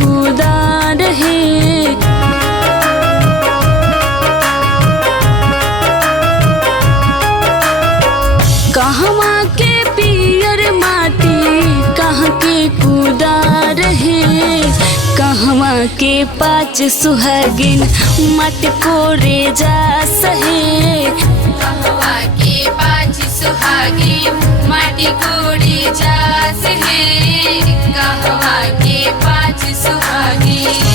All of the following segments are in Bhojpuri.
कूदा रहे। कहवा के पियर माटी कहाँ के कूदा रहे। कहवा के पाँच सुहागिन मट कोरे जा सहे। कहवा के पाँच सुहागिन माटी कोड़े जा सहे। कहवा के पाँच सुहागिन।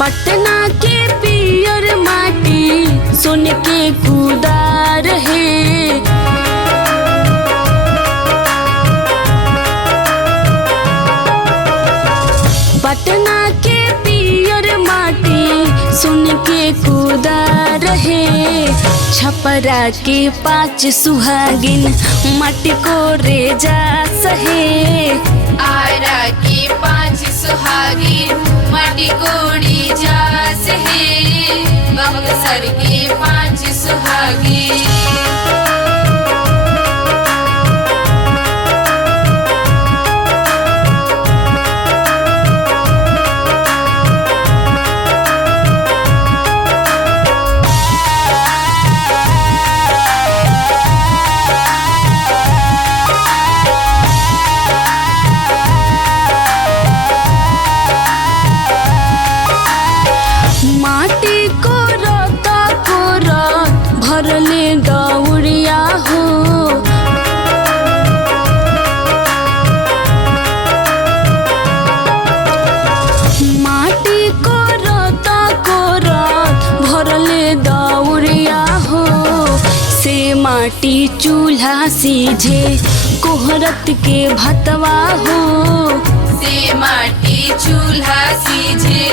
पटना के पियर माटी सोन के कूदा रहे। पटना के पियर माटी सोन के कूदा रहे। छपरा के पाँच सुहागिन मट कोरे जा सहे। आरा के पाँच सुहागिन माटी कोड़ी जा सहे। बक्सर के पाँच सुहागिन। माटी कोरता कोरत भरले दौड़िया हो। माटी कोरता कोरत भरले दौड़िया हो। से माटी चूल्हा सीझे कोहरत के भतवा हो। से माटी चूल्हा सीझे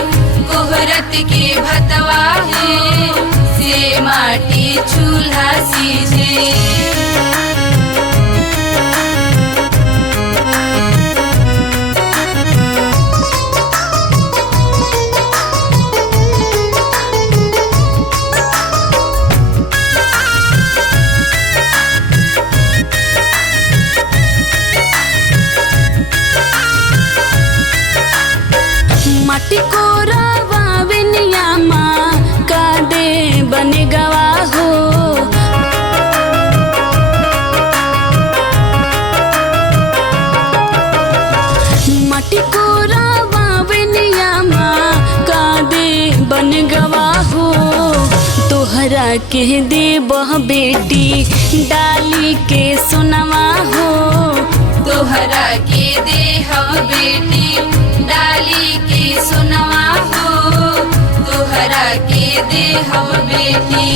कोहरत के भतवा है। से माटी चूल्हा सीझे। माटी कोरावा बेनिया माँ का दे बने गवा हो। माटी कोरावा बेनिया माँ का दे बन गवा हो। तोहरा के देबह बेटी डाली के सोनवा हो। तोहरा के देह बेटी डाली के सोनवा हो। तोहरा के देह बेटी।